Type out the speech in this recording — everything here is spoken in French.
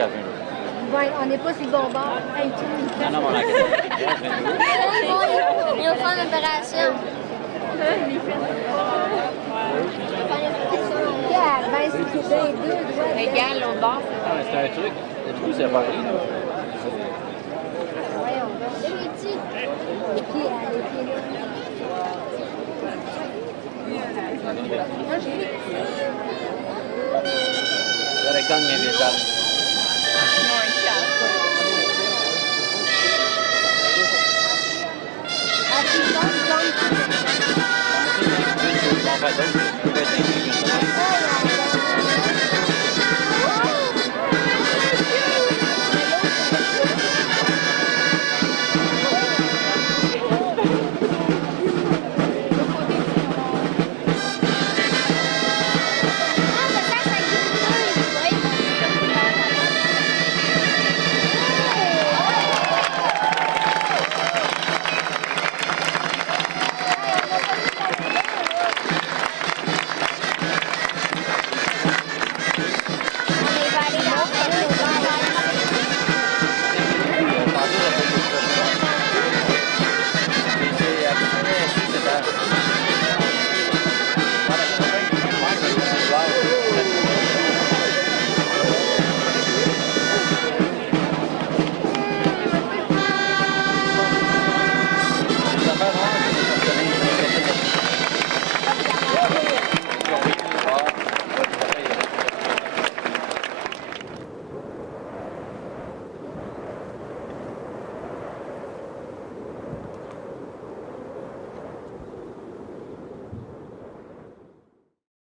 à la fin. Ouais, on n'est pas sur le bon bord. Hey, tu Non, non, mais on a Ils vont faire une opération. Regarde, ben, c'est des deux doigts. Regarde l'autre bord. Ah, mais c'est un truc. Le trou, c'est pareil. Voyons, c'est les petits. Les pieds, hein, les pieds là. Moi, j'ai Alexandre vient des salles. Ah, tu tombes, On va faire d'autres.